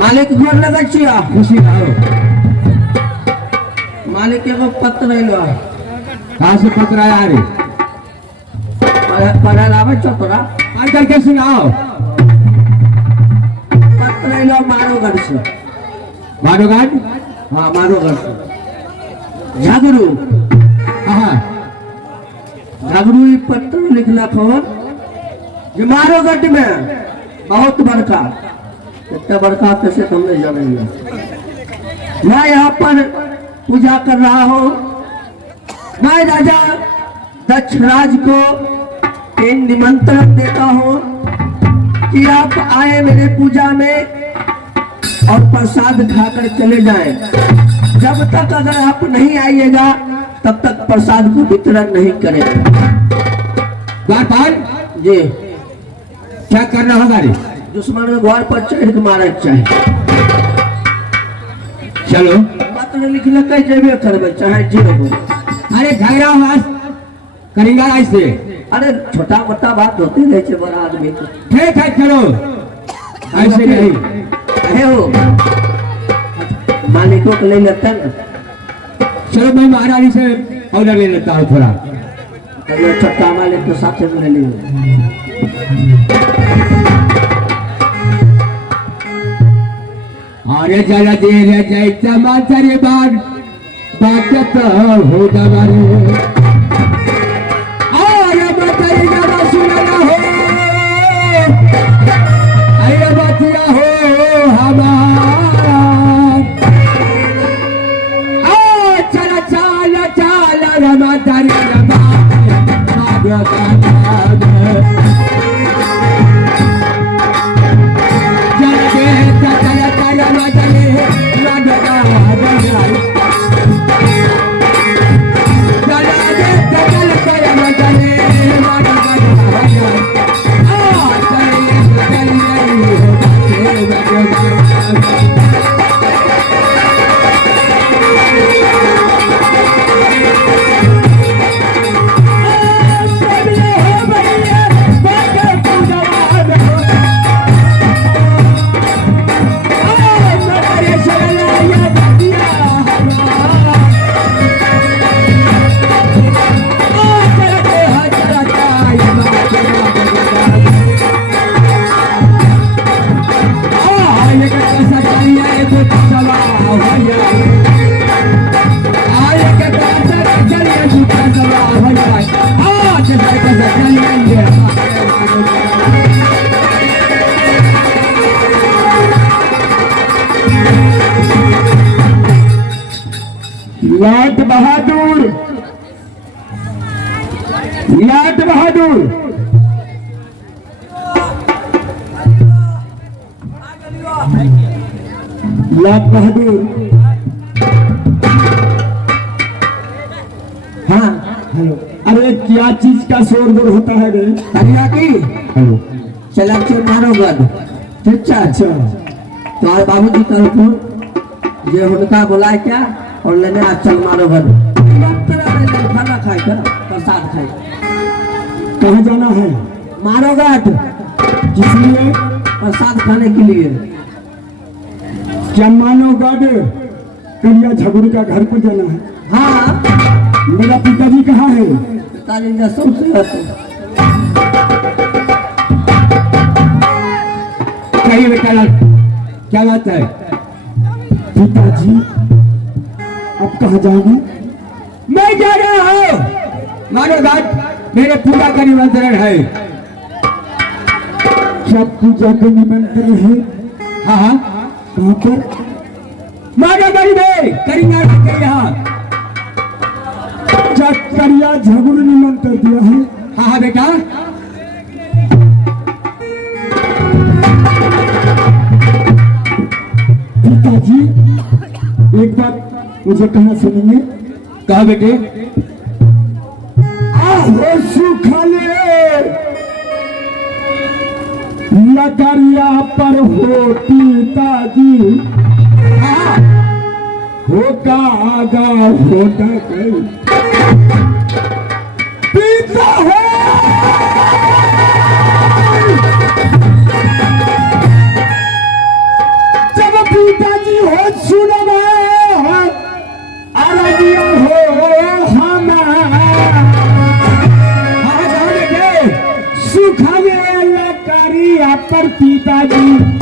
मालिक घर लगा छिया खुशी आओ मालिक एगो पत्र लो कहाँ से पत्र आया रे पढ़ा लावे चतरा आजकल के सुनाओ पत्र लो मारोगढ़ से मारोगढ़ हाँ मारोगढ़ से झगड़ू हाँ झगड़ू पत्र लिखला खबर जो मारोगढ़ में बहुत बड़का इतना बड़का कैसे तुमने जानेंगे मैं यहाँ पर पूजा कर रहा हूँ मैं राजा दक्षराज को निमंत्रण देता हूँ कि आप आए मेरे पूजा में और प्रसाद खाकर चले जाएं। जब तक अगर आप नहीं आइएगा तब तक प्रसाद को वितरण नहीं करेंगे। द्वारपाल जी क्या करना होगा रे दुश्मन के घर पर चढ़ के मारे चाहिए। चलो पत्र लिखने कहीं जेबे करबे चाहे जे हो। अरे झगड़ा वास करेंगे ऐसे अरे छोटा मोटा बात होती रहे छे बड़ा आदमी को। ठीक है चलो ऐसे नहीं कहे हो मालिकों को ले लेते हैं चलो मैं महारानी से ऑर्डर ले लेता हूँ थोड़ा ना छोटा मालिक के साथ में ले लियो। अरे जरा देर जैसा माथारे बाग बाकत हो दवारे अरे बताई जरा सुनना हो अरे बतिया हो हमार चला चला चला रमा तारी रमा लाट बहादुर लाट बहादुर लाट बहादुर हाँ हेलो अरे क्या चीज का शोरगुल होता है रे कन्या की हेलो चला चल मारोगढ़ ठीक है अच्छा तुम्हारे बाबूजी तरफ ये उनका बुलाए क्या और लेने आज चल मारोगढ़ खाना खाएगा प्रसाद खाएगा कहाँ जाना है मारोगढ़ किस लिए प्रसाद खाने के लिए क्या मानोगढ़ कन्या झगड़ू का घर पर जाना है हाँ मेरा पिताजी कहाँ है पिताजी ने सबसे कहिए बेटा क्या बात है पिताजी अब कहाँ जाओगे मैं जा रहा हूँ मानोगढ़ मेरे पूजा का निमंत्रण है क्या पूजा का निमंत्रण है हाँ हाँ कहाँ पर मानोगढ़ में करिया के यहाँ क्या करिया झगड़ू निमंत्रण दिया है हाँ हाँ बेटा पिताजी एक बात मुझे कहना सुनेंगे कहा बेटे आहो सुखले नगरिया पर हो पिताजी हो कागा हो पिता हो हमें कारी पर पिताजी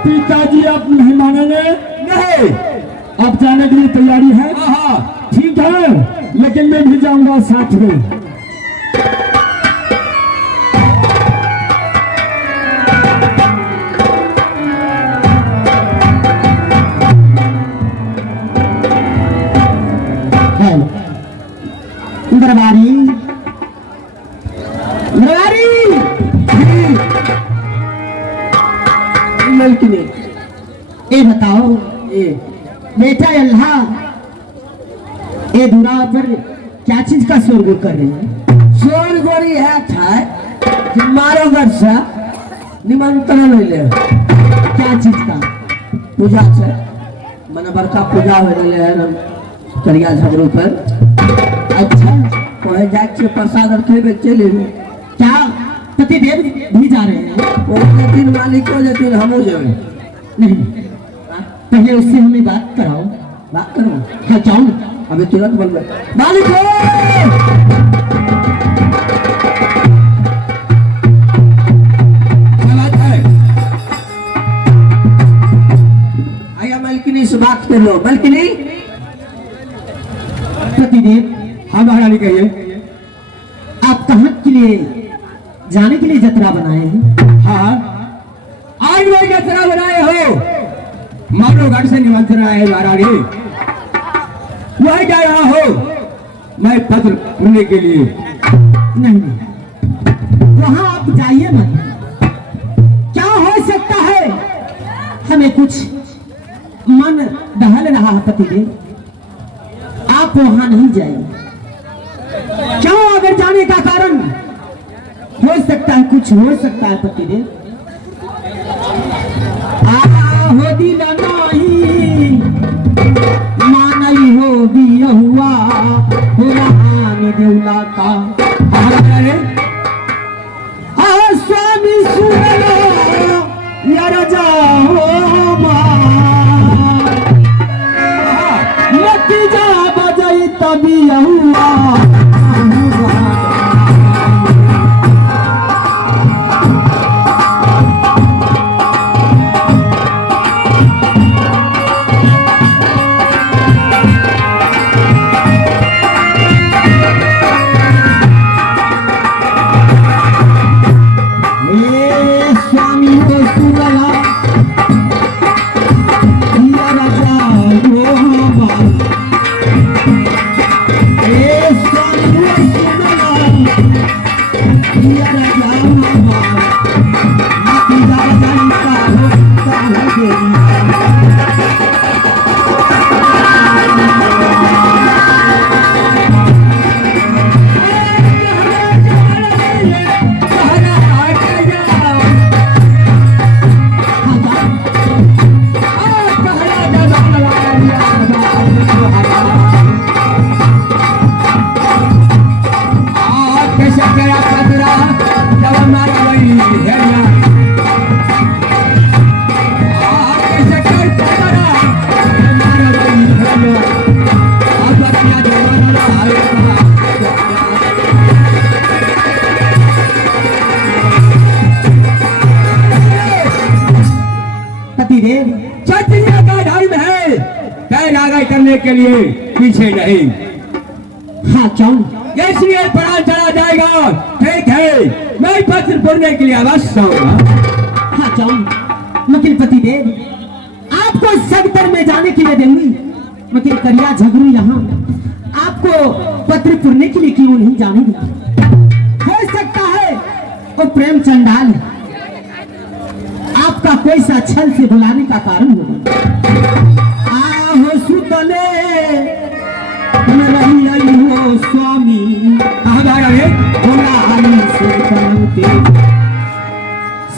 पिताजी आप नहीं मानेंगे नहीं अब जाने के लिए तैयारी है ठीक है लेकिन मैं भी जाऊंगा साथ में दरबारी दरबारी मलकिनी ये बताओ ये बेटा अल्लाह ये दूरा पर क्या चीज का शोरगुल कर रही है सोन गोरी है था कि मारो वर्षा निमंत्रण ले क्या चीज का पूजा से मन बड़का पूजा हो रहे है करिया झगड़ू पर अच्छा कहे जाए प्रसाद और खेबे चले क्या पतिदेव भी जा रहे हैं वो दिन मालिक को देते हम हो जाए नहीं पहले उससे हमें बात कराओ बात करो हाँ जाओ अभी तुरंत बोल रहे मालिक हो क्या बात है आया मलकिनी से बात कर लो मलकिनी पतिदेव हाँ महारानी कहिए आप कहाँ के लिए जाने के लिए जतरा बनाए हैं हाँ आज वो जतरा बनाए हो मानोगढ़ से निमंत्रण आए महारानी वही जा रहा हो मैं पत्र सुनने के लिए नहीं वहाँ आप जाइए मत क्या हो सकता है हमें कुछ मन बहल रहा है पतिदेव आप वहां नहीं जाइए क्यों अगर जाने का कारण हो सकता है कुछ हो सकता है पतिदेव हो दिल नहीं मानई हो दिया हुआ हो रहा देवला का स्वामी सुनो यार जाओ मती जा बजाई तभी हुआ पतिदेव क्षत्रिय का धर्म है पैरागाई करने के लिए पीछे नहीं। हाँ क्यों? इसलिए प्राण चला जाएगा। ठीक है, मैं पत्र पढ़ने के लिए अवश्य होगा। हाँ क्यों? मकिल पतिदेव आपको सगतर में जाने के लिए देंगी, मकिल करिया झगड़ू यहाँ आपको पत्र पढ़ने के लिए क्यों नहीं जाने देंगे? हो सकता है वो प्रेम चंडाल है, आपका कोई सा छल से बुलाने का कारण होगा। आहो सुतले रही आई हो स्वामी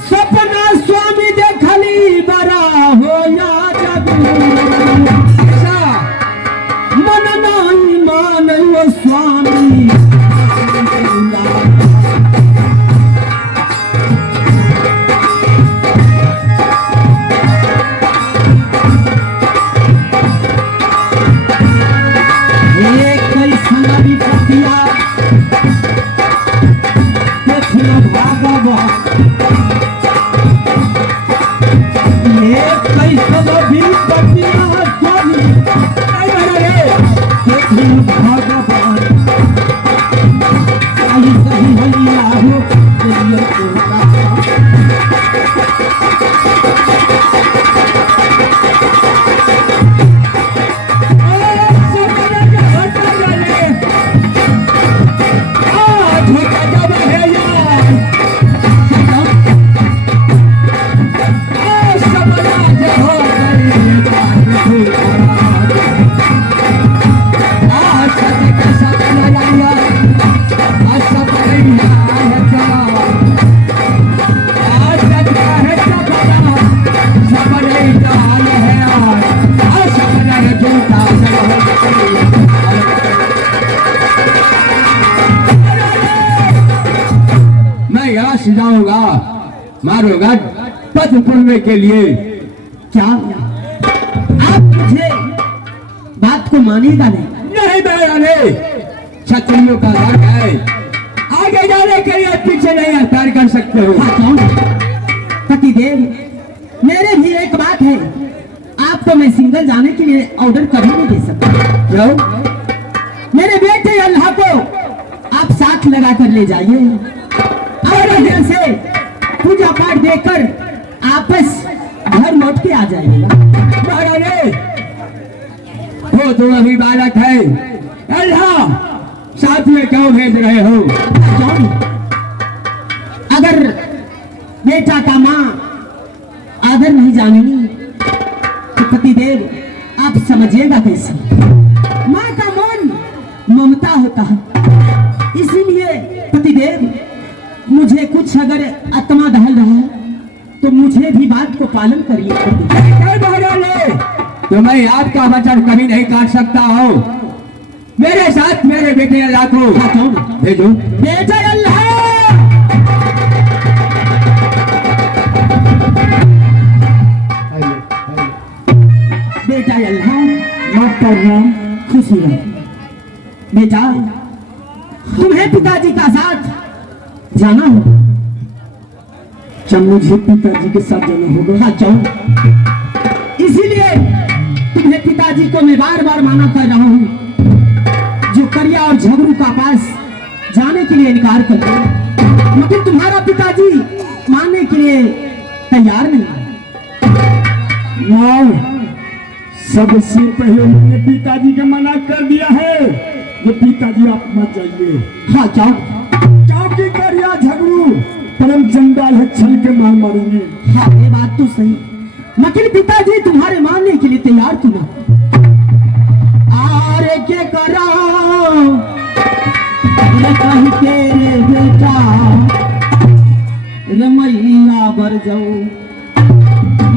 सपना स्वामी देखली बड़ा हो या मन नहीं मान हो स्वामी जाऊंगा मारोगढ़ पत्र पढ़ने के लिए। क्या आप मुझे बात को मानेगा नहीं? नहीं माने, क्षत्रियों का धर्म है, आगे जाने के लिए पीछे नहीं हथियार कर सकते हो। हाँ कौन? पतिदेव मेरे भी एक बात है, आपको मैं सिंगल जाने के लिए ऑर्डर कभी नहीं दे सकता। क्यों? मेरे बेटे अल्लाह को आप साथ लगा कर ले जाइए और से पूजा पाठ देकर आपस घर लौट के आ जाएगा। महारानी वो तो अभी बालक है, अल्लाह साथ में क्यों भेज रहे हो? क्यों? अगर बेटा का माँ आदर नहीं जानेगी तो पतिदेव आप समझिएगा कैसे? माँ का मन ममता होता है, इसीलिए पतिदेव मुझे कुछ अगर आत्मा दहल रहा है तो मुझे भी बात को पालन करिए। तो मैं आपका वचन कभी नहीं काट सकता हूँ। मेरे साथ मेरे बेटे अल्लाह को भेजो। बेटा अल्लाह बेटा अल्लाह माफ करना, खुशी रहो। बेटा तुम्हें पिताजी का साथ जाना होगा। जब मुझे पिताजी के साथ जाना होगा। हाँ जाओ, इसीलिए तुम्हें पिताजी को मैं बार बार माना कर रहा हूँ, जो करिया और झगड़ू का पास जाने के लिए इनकार कर रहे, लेकिन तुम्हारा पिताजी मानने के लिए तैयार नहीं। सबसे पहले मैंने पिताजी का मना कर दिया है, ये पिताजी आप मत जाइए। हाँ जाओ, की करिया झगड़ू परम जंजाल है, छल के मार मारेंगे। हाँ ये बात तो सही, मगर पिताजी तुम्हारे मानने के लिए तैयार क्यों ना? आरे के करा कहीं के रे बेटा रमैया बर जाओ,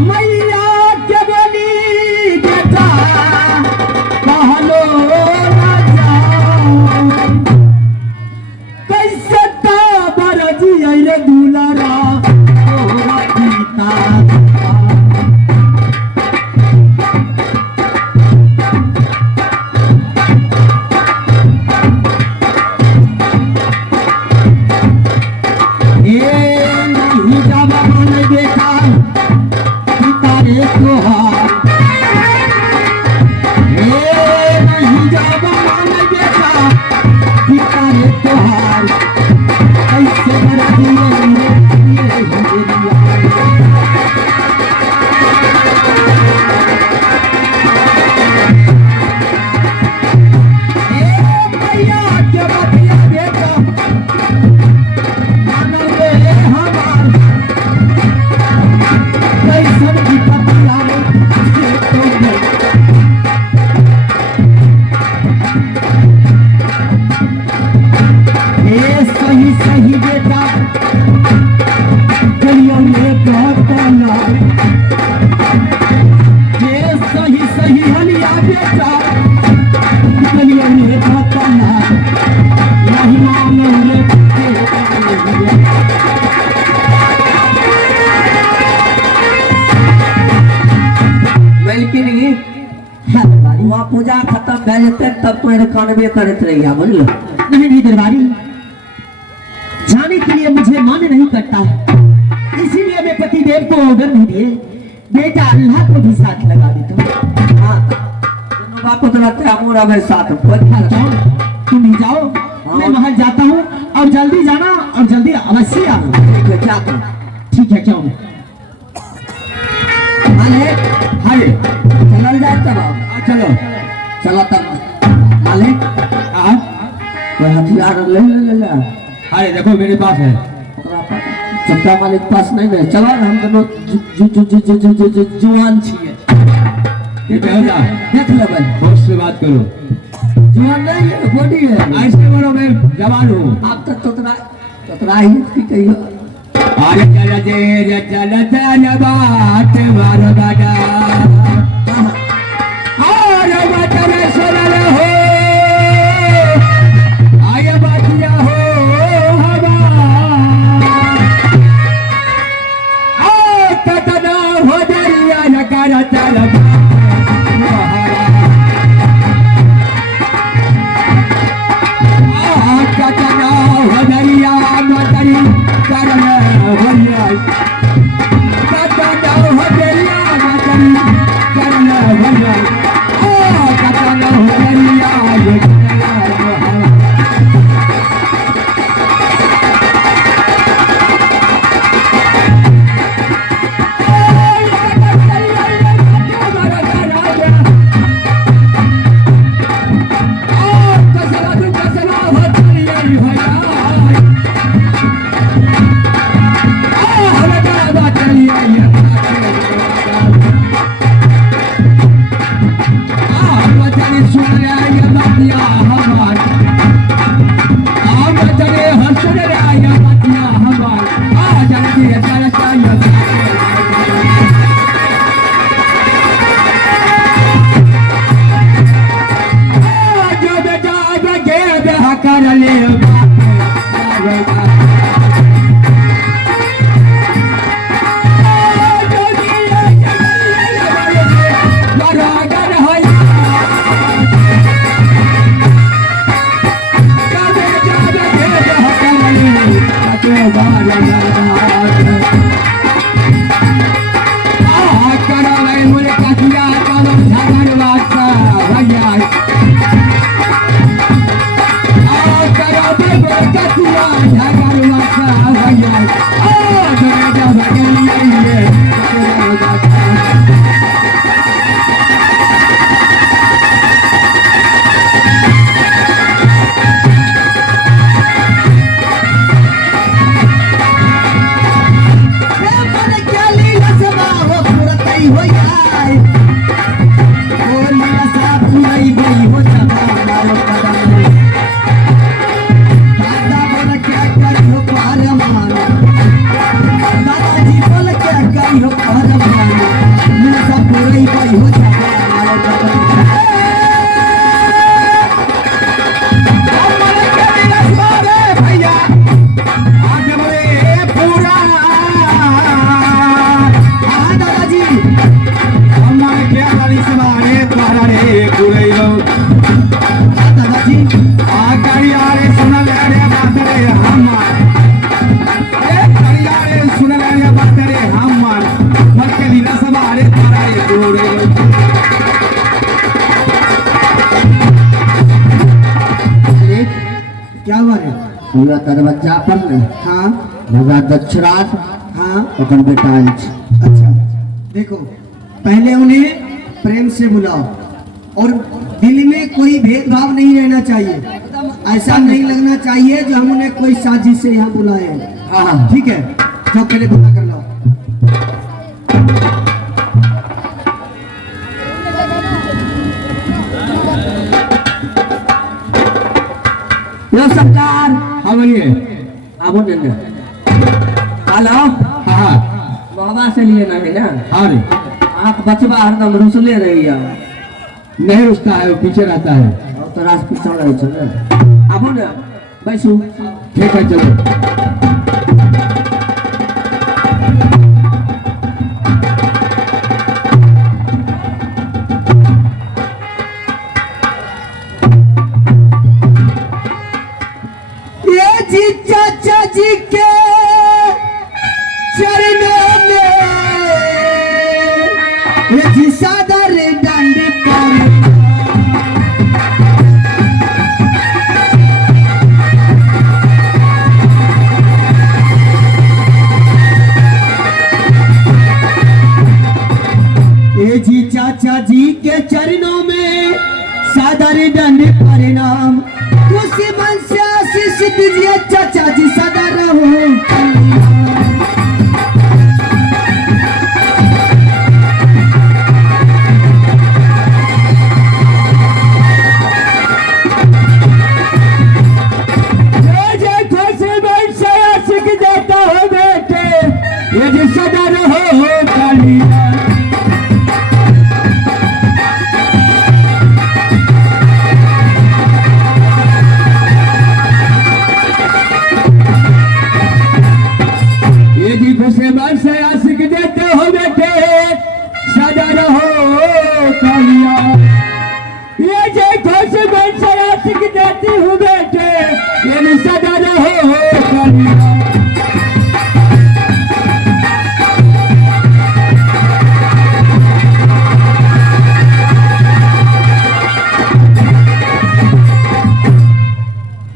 मैया के बोली बेटा कहलो ना जाओ, कैसे बरजी अरे दुलारा तोरा पिता। ये नहीं जावा नहीं देखा रे तोहार नहीं जावा माने बेटा पिता रे तोहार ऐसे बड़ा दिए ये हिंदुआ भैया के बतिया बेटा मानो रे हमार कैसन की पतिया रे तो सही सही बेटा गलियों में कहला ये सही सही हलिया बेटा गलियों में कहला नहीं मानो रे लेकिन ये वहाँ पूजा खत्म भे जते तब तुम्हारे कानवे करते रहिया बुझल नहीं दरबारी, जाने के लिए मुझे मन नहीं करता, इसीलिए मैं पति देव को ऑर्डर नहीं दिए बेटा अल्लाह को भी साथ लगा देता हूँ। हाँ बापू तो लगता है मोरा मेरे साथ जाओ तुम भी जाओ, मैं महल जाता हूँ और जल्दी जाना और जल्दी अवश्य आना। ठीक है क्यों मालिक हाय चल जाए तब चलो चलो तब मालिक कोई हथियार ले ले ले ले अरे देखो मेरे पास है चप्पा मालिक पास नहीं है चलो हम दोनों जुआन छिए ये बेहदा देख लेबै बॉस से बात करो जुआन नहीं है बॉडी है ऐसे बोलो मैं जवान हूँ आप तक तोतरा ही की कहियो अरे चल बात मारो दादा अरे बचन सुनल हो आय बचिया हो हवा कतना हो दरिया न कर चल कतना हो दरिया न करी कर कतना हो पूरा दरवाजा पर ने हाँ लगा दक्षराज हाँ। ओकर बेटा आयल छै। अच्छा देखो, पहले उन्हें प्रेम से बुलाओ और दिल में कोई भेदभाव नहीं रहना चाहिए। ऐसा नहीं लगना चाहिए जो हम उन्हें कोई साजिश से यहाँ बुलाए हैं। हाँ ठीक है, जाओ पहले बुला कर लाओ। यो सरकार हाँ बोलिए। आबो ने हेलो हाँ हाँ बाबा से लिए ना है ना हाँ रे, आप बचवा हरदम रुसले रही है नहीं रुकता है, वो पीछे रहता है। और तो रास पीछा रहे छै ना। आबो ने बैसू। ठीक है चलो। ये जी चाचा जी के चरणों में ये जी सादर दंड पर ये जी चाचा जी के चरणों में सादर दंड परिणाम खुशी मन से आशीष दीजिए चाचा जी सदा रहो। ये खुशी मन से आशिक देता हो बेटे, ये जो सदा रहो कालिया। खुशी मन से आशिक देते हो बेटे, सदा रहो कालिया। ये जो खुशी मन से आशिक देती हूँ बेटे, ये सदा रहो कालिया।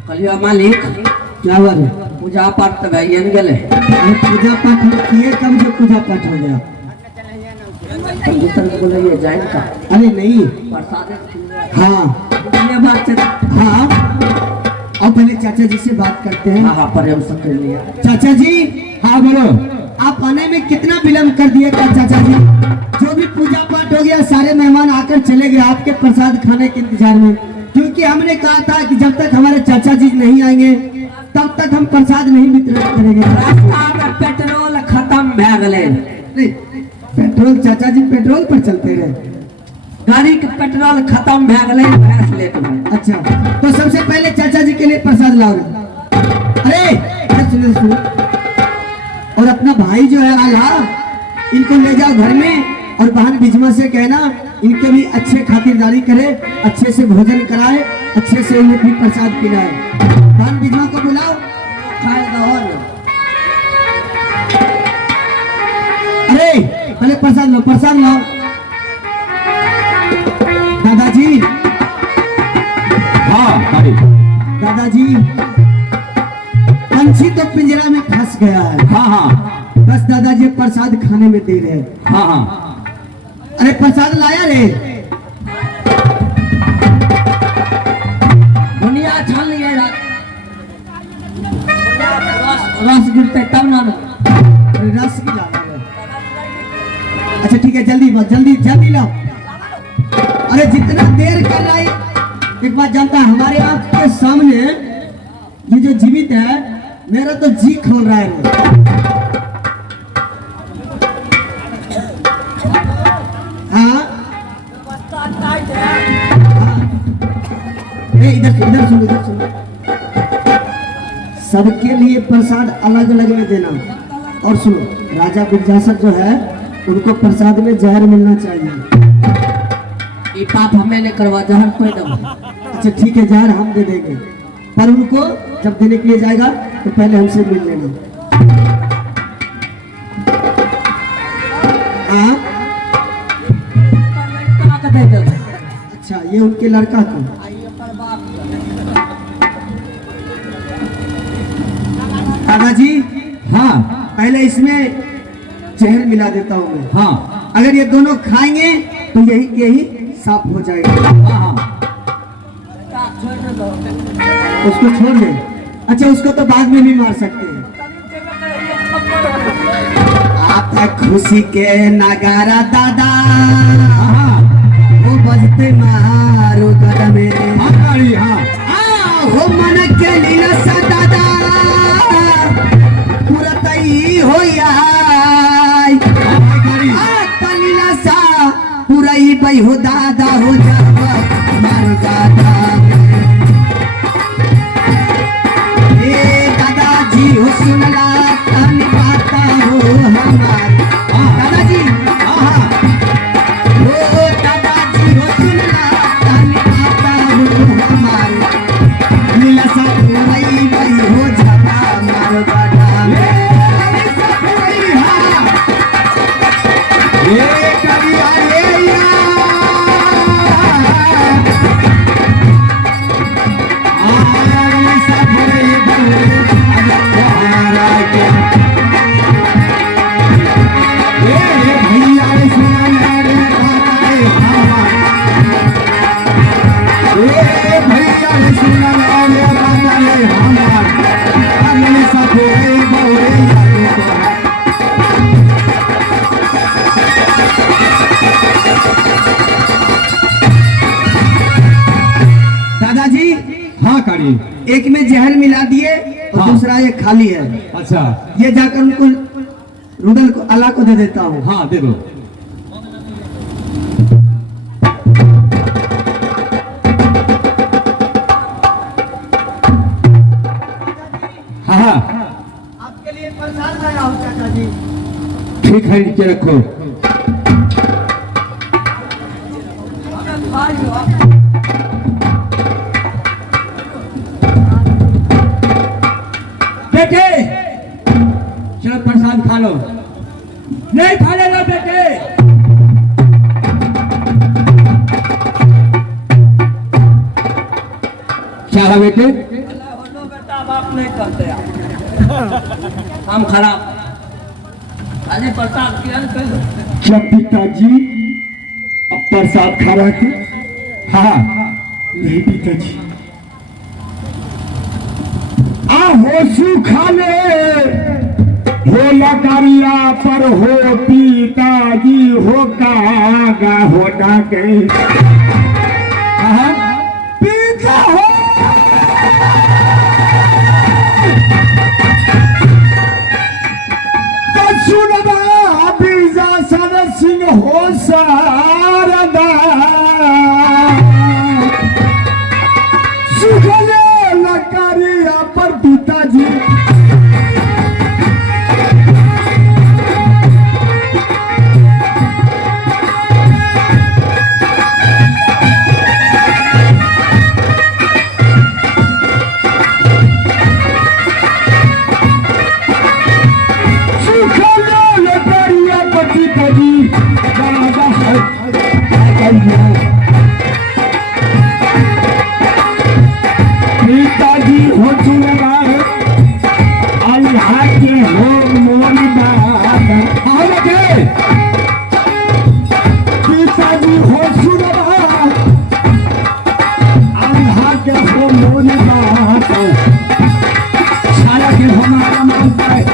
कलिया मालिक क्या हुआ रे? पूजा पाठ तो भैया ने गेले अरे पूजा पाठ हम किए कब जो पूजा पाठ हो गया? दूसरे को बोले ये जाइन का अरे नहीं, प्रसाद हाँ ये बात से हाँ, अब पहले चाचा जी से बात करते हैं। हाँ प्रेम से कर लिया। चाचा जी हाँ बोलो। आप आने में कितना विलम्ब कर दिए क्या चाचा जी? जो भी पूजा पाठ हो गया सारे मेहमान आकर चले गए आपके प्रसाद खाने के इंतजार में, क्योंकि हमने कहा था कि जब तक हमारे चाचा जी नहीं आएंगे तब तक हम प्रसाद नहीं वितरित करेंगे। रास्ता में पेट्रोल खत्म भए गेले। नहीं, पेट्रोल चाचा जी पेट्रोल पर चलते रहे। गाड़ी के पेट्रोल खत्म भए गेले, भैंस लेट में। अच्छा, तो सबसे पहले चाचा जी के लिए प्रसाद लाओ रे। अरे इधर सुनो सुनो, और अपना भाई जो है आला, इनको ले जाओ घर में और बहन बिजमा से कहना इनके भी अच्छे खातिरदारी करे, अच्छे से भोजन कराए, अच्छे से उन्हें भी प्रसाद पिलाए। बहन बिजमा को बुलाओ, खाएगा। और अरे पहले प्रसाद लो, प्रसाद लाओ। दादाजी, हाँ भाई। दादाजी पंछी तो पिंजरा में फंस गया है, हाँ हाँ बस दादाजी प्रसाद खाने में दे रहे हैं। हाँ हाँ। अरे प्रसाद लाया रे? दुनिया छान लिए रस गिरते तब ना। अरे रस की लाया है। अच्छा ठीक है, जल्दी जल्दी जल्दी लाओ। अरे जितना देर कर रहा है, एक बात जानता है, हमारे आंख के सामने ये जो जीवित है, मेरा तो जी खोल रहा है। हाँ इधर सुनो, इधर सुनो। सबके लिए प्रसाद अलग अलग में देना। और सुनो, राजा विद्यासर जो है उनको प्रसाद में जहर मिलना चाहिए। ये पाप हमें नहीं करवा, जहर कोई दो। अच्छा ठीक है, जहर हम दे देंगे, पर उनको जब देने के लिए जाएगा तो पहले हमसे मिल लेना। हाँ अच्छा, ये उनके लड़का को। दादाजी हाँ पहले इसमें जहर मिला देता हूँ मैं। हाँ अगर ये दोनों खाएंगे तो यही साफ हो जाएगा। हाँ उसको छोड़ दे। अच्छा उसको तो बाद में भी मार सकते हैं। आता खुशी के नगारा दादा हाँ वो बजते मारो कदमे हाँ गाड़ी हाँ हो मन के लीला सा दादा पूरा तई हो लीला सा पूरा ही बई हो दादा हो जाब मारो दादा दादाजी हो सुनला तन पाता हो हमार दादाजी हो दादाजी हो सुनला तन पाता हो हमार लीला सा पूरी बई हो जाबा मारो दादा ये करिया ये दादाजी हाँ काड़ी एक में जहर मिला दिए और हाँ। दूसरा ये खाली है। अच्छा ये जाकर उनको रूडल को अल्लाह को दे देता हूँ। हाँ दे दो हाँ हाँ आपके लिए प्रसाद लाया हूँ चाचा जी। ठीक है नीचे रखो बेटे चलो प्रसाद खा लो नहीं खा लेना बेटे क्या है बेटे बेटा बाप नहीं करते हम खराब खाली प्रसाद किया जब पिताजी अब प्रसाद खा रहे थे हाँ नहीं पिताजी हो सुखा ले हो लकड़िया पर हो पिताजी हो कागा हो डाके हाँ पिता हो सुनबा बीजा सन सिंह हो सारदा सुखले लकड़िया पर पिताजी पिताजी हो चुना अल्लाह के हो मोरी पिताजी हो चुना अल्लाह के हो मोरी बात सारा के हमारा मानता है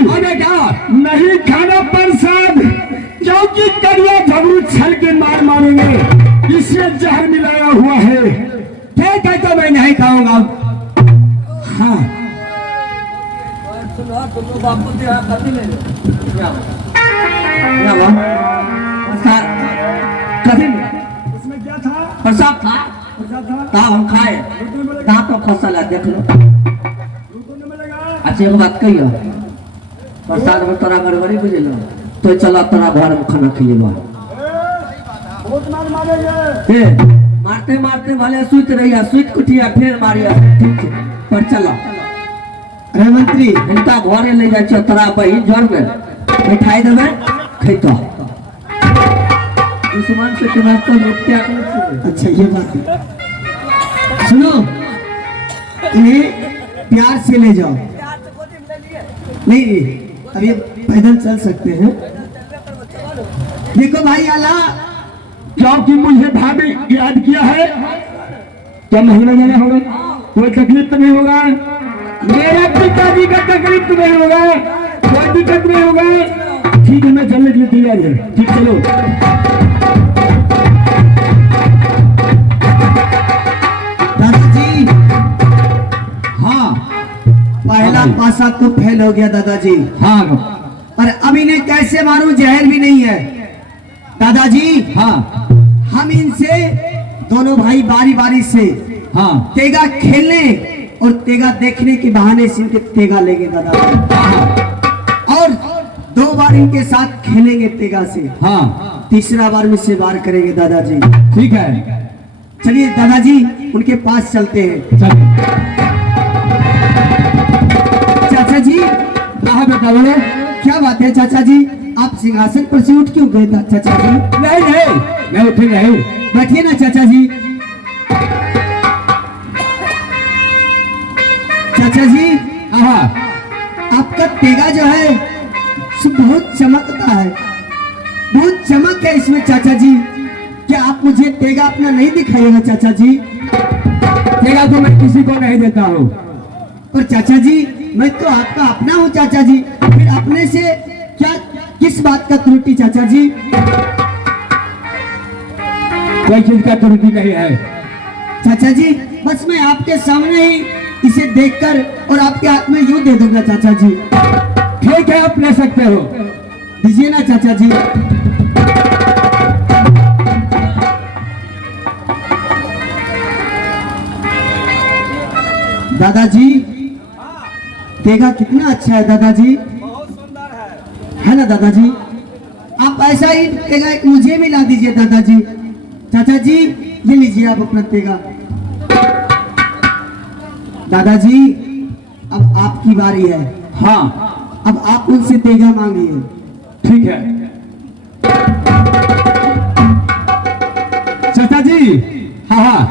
नहीं खाना प्रसाद क्योंकि करिया झगड़ू छल के मार मारेंगे इसमें जहर मिलाया हुआ है। ठीक है तो मैं नहीं खाऊंगा। हाँ सुनो तुम बापू से यहाँ कभी ले लो क्या प्रसाद कभी उसमें क्या था? प्रसाद था क्या था? कहा हम खाए कहाँ तो फसल है देख लो। लूटने में लगा। अच्छा एक बात कहियो प्रसाद में तोरा गड़बड़ी बुझे लो तो चला तोरा घर में खाना खिलेगा। बहुत मार मारेंगे। मारते मारते भले सुत रहिया सुत कुटिया फिर मारिया ठीक है पर चलो अरे मंत्री इनका घरे ले जाए छो तोरा बहिन जोर में मिठाई देवे खैतो दुश्मन से तुम्हारे तो मुक्तिया कर। अच्छा ये बात है। सुनो इन्हें प्यार से ले जाओ। नहीं अब ये पैदल चल सकते हैं। देखो भाई आला क्योंकि मुझे भाभी याद किया है। क्या महीना जाना होगा? कोई तकलीफ तो नहीं होगा? मेरे पिताजी का तकलीफ तो नहीं होगा? कोई दिक्कत नहीं होगा? ठीक है मैं चलने के लिए तैयार है। ठीक चलो। दादाजी हाँ पहला पासा तो फेल हो गया दादाजी। हाँ पर अब इन्हें कैसे मारूं जहर भी नहीं है। दादाजी हाँ हम इनसे दोनों भाई बारी बारी से हाँ तेगा खेलने और तेगा देखने के बहाने से इनके तेगा लेंगे दादाजी। और 2 बार इनके साथ खेलेंगे तेगा से। हाँ तीसरा बार मुझसे वार करेंगे दादाजी। ठीक है चलिए दादाजी उनके पास चलते हैं। चल। चाचा जी कहा बेटा बोलो। क्या बात है चाचा जी आप सिंहासन पर से उठ क्यों गए चाचा जी? नहीं नहीं मैं उठे नहीं। बैठिए ना चाचा जी। चाचा जी हाँ आपका तेगा जो है सो बहुत चमकता है। बहुत चमक है इसमें चाचा जी। क्या आप मुझे तेगा अपना नहीं दिखाइएगा चाचा जी? तेरा तो मैं किसी को नहीं देता हूँ। पर चाचा जी मैं तो आपका अपना हूँ चाचा जी। फिर अपने से क्या किस बात का त्रुटि चाचा जी? कोई चीज का त्रुटि नहीं है। चाचा जी बस मैं आपके सामने ही इसे देखकर और आपके हाथ में यूं दे दूंगा चाचा जी। ठीक है आप ले सकते हो। दीजिए ना चाचा जी। दादाजी तेगा कितना अच्छा है दादाजी। बहुत सुंदर है ना दादाजी? आप ऐसा ही तेगा एक मुझे भी ला दीजिए दादाजी। चाचा जी ये लीजिए आप अपना तेगा। दादाजी अब आपकी बारी है। हाँ अब आप उनसे तेगा मांगिए। ठीक है चाचा जी। हाँ हाँ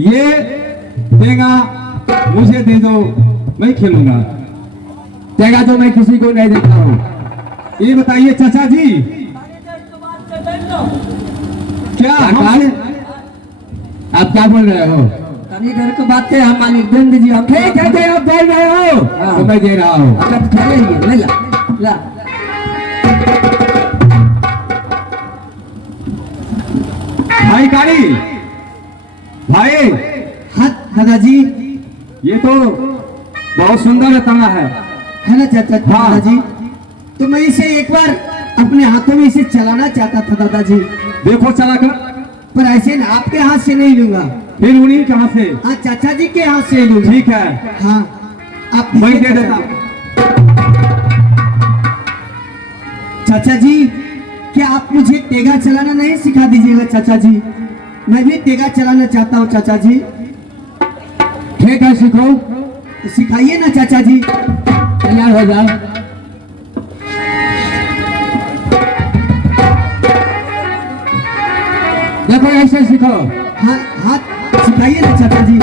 ये तेगा मुझे दे दो मैं खेलूंगा। तेगा तो मैं किसी को नहीं देता हूँ। ये बताइए चाचा जी क्या आप क्या बोल रहे हो? तनी देर के बात है हम मालिक देन दीजिए हम ठीक है आप बोल रहे हो तो मैं दे रहा हूँ। अच्छा तो खा लीजिए ले ला ला भाई कारी भाई हाँ दादाजी ये तो बहुत सुंदर तना है। है ना चाचा हाँ। दादाजी? तो मैं इसे एक बार अपने हाथों में इसे चलाना चाहता था दादाजी। देखो चला कर। पर ऐसे ना आपके हाथ से नहीं लूंगा। फिर उन्हीं कहाँ से? हाँ चाचा जी के हाथ से लूंगा। ठीक है हाँ आप मैं दीजिए दे चाचा देता जी। हूँ। चाचा जी क्या आप मुझे तेगा चलाना नहीं सिखा दीजिएगा चाचा जी? मैं भी तेगा चलाना चाहता हूँ चाचा जी। ठीक है सीखो। तो सिखाइए ना चाचा जी। तैयार हो जाओ। देखो ऐसे सीखो। हाँ हाथ सिखाइए ना चाचा जी।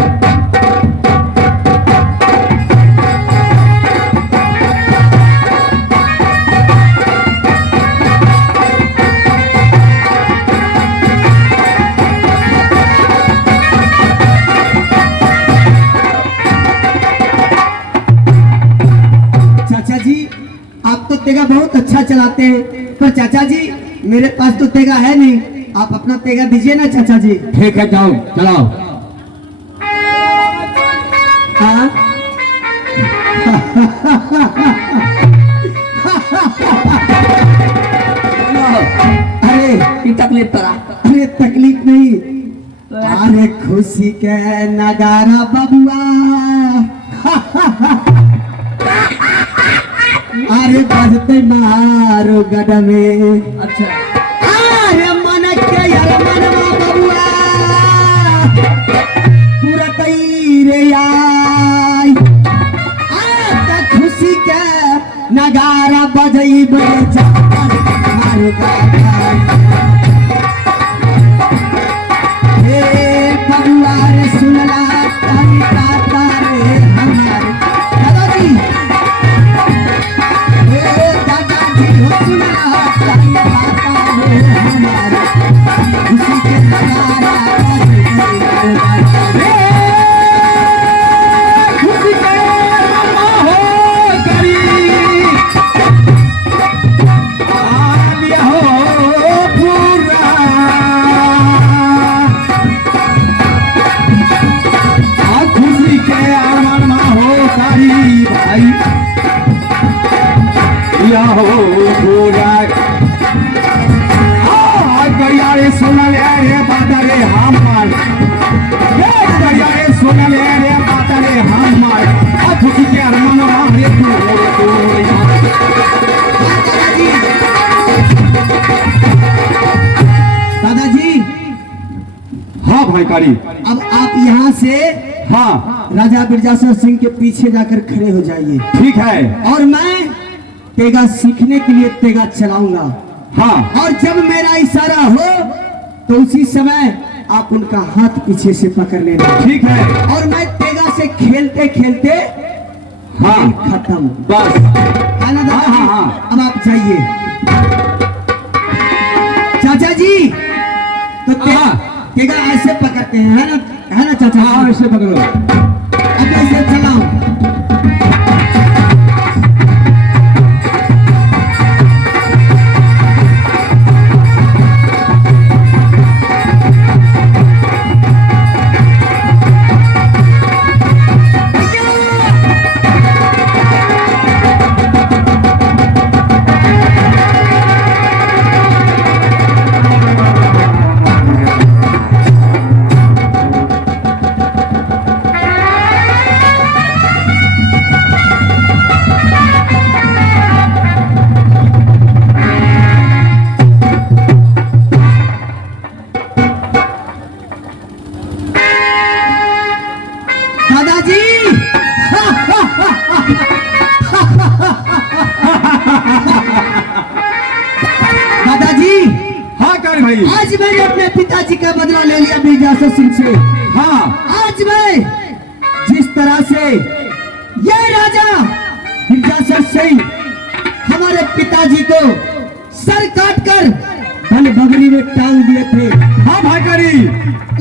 चाचा जी आप तो तेगा बहुत अच्छा चलाते हैं। पर चाचा जी मेरे पास तो तेगा है नहीं। आप अपना तेगा दीजिए ना चाचा जी। ठीक है, जाओ चलाओ। हाँ अरे की तकलीफ तरा अरे तकलीफ नहीं, अरे खुशी के नगारा बबुआ। अरे बजते मारो गड में, अच्छा अरे मन के यार मनवा बबुआ पूरा तैरे आई। आ खुशी के नगारा बजई बजे मारो गाड़ा। हे बबुआ रे सुनला तारी ताता रे हमारे दादाजी। हे दादाजी हो सुनला तारी ताता रे हमारे, खुशी के नगारा बजई खुशी के हो करी आलिया हो पूरा। खुशी के आमन हो करी भाई या हो पूरा। गैया रे सोनल रे बाता रे हमार, गैया रे सोनल रे बाता रे हमार। खुशी के आमन रे तू दादाजी। हाँ भाई कारी। अब आप यहाँ से हाँ राजा बिरजासर सिंह के पीछे जाकर खड़े हो जाइए, ठीक है। और मैं तेगा सीखने के लिए तेगा चलाऊंगा। हाँ और जब मेरा इशारा हो तो उसी समय आप उनका हाथ पीछे से पकड़ लेना, ठीक है। और मैं तेगा से खेलते खेलते हाँ खत्म। बस है ना दादाजी? हाँ, हाँ। अब आप जाइए चाचा जी। तो हाँ। तेगा ऐसे पकड़ते हैं, है ना चाचा? हाँ ऐसे पकड़ो। अब ऐसे चलाओ। दादाजी दादाजी, हाँ कारी भाई। आज मैंने अपने पिताजी का बदला ले लिया बिरजासर सिंह से। हाँ आज मैं जिस तरह से ये राजा बिरजासर सिंह हमारे पिताजी को सर काट कर बन बगली में टांग दिए थे, हाँ भाई कारी।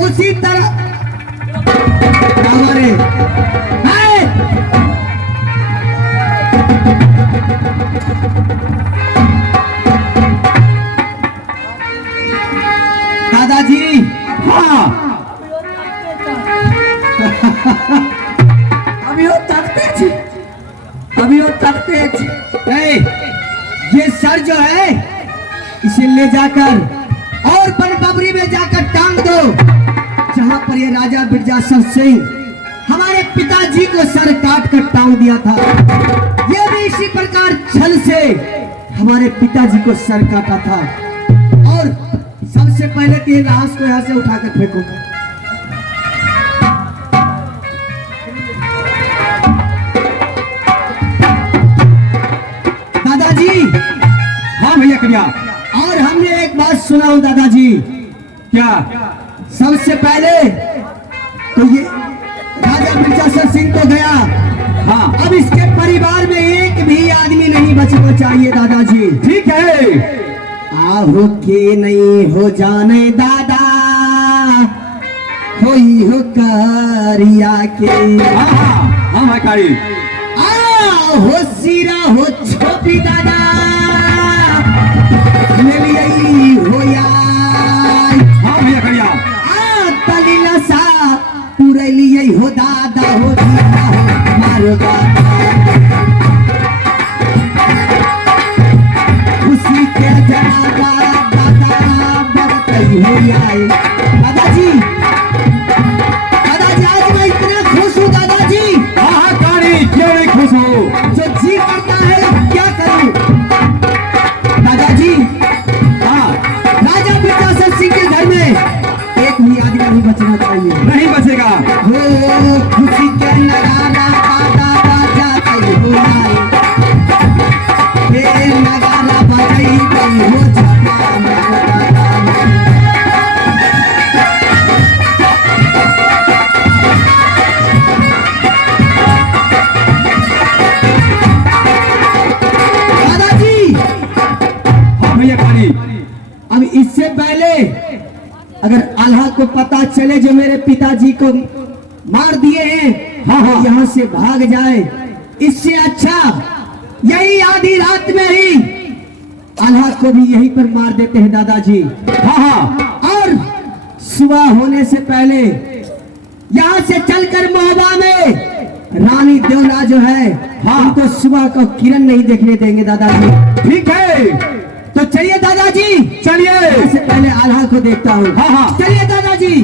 उसी तरह हमारे दादाजी। हाँ अभी वो तकते छी, अभी वो तकते छी। ए, ये सर जो है इसे ले जाकर और बनबबरी में जाकर टांग दो, जहां पर ये राजा बिरजासर सिंह हमारे पिताजी को सर काट कर टांग दिया था। ये भी इसी प्रकार छल से हमारे पिताजी को सर काटा था। और सबसे पहले तो ये लाश को यहाँ से उठाकर फेंको। दादाजी। हाँ भैया करिया। और हमने एक बात सुना हूं दादाजी। क्या? सबसे पहले तो ये राजा बिरजासर सिंह तो गया, हाँ अब इसके परिवार में एक भी आदमी नहीं बचना चाहिए दादाजी। ठीक है। आहो के नहीं हो जाने दादा, होई हो करिया के। हाँ हाँ हाँ भाई कारी। हो सिरा हो छोपी दादा, ले लिया हो यार। खुशी के जनाजा दादा बरतई हो आए। दादाजी आज मैं इतना खुश हूँ दादाजी, हाँ हाँ कहानी क्यों नहीं खुश हो? जो जी करता है अब क्या करूं दादाजी। हाँ राजा विकास सिंह के घर में एक भी आदमी नहीं बचना चाहिए। नहीं बचेगा। हो खुशी के नगारा दादा बजाते हो आए, हे नगारा बजाई गई हो जमाना दादा। दादाजी हाँ भैया कहानी अब इससे पहले अगर आल्हा को पता चले जो मेरे पिताजी को मार दिए हैं, हाँ, हाँ। यहाँ से भाग जाए, इससे अच्छा यही आधी रात में ही आल्हा को भी यहीं पर मार देते हैं दादाजी। हाँ हाँ और सुबह होने से पहले यहाँ से चलकर महोबा में रानी देवला जो है, हाँ। उनको सुबह का किरण नहीं देखने देंगे दादाजी। ठीक है तो चलिए दादाजी, चलिए। इससे पहले आल्हा को देखता हूँ। हाँ, हाँ। चलिए दादाजी।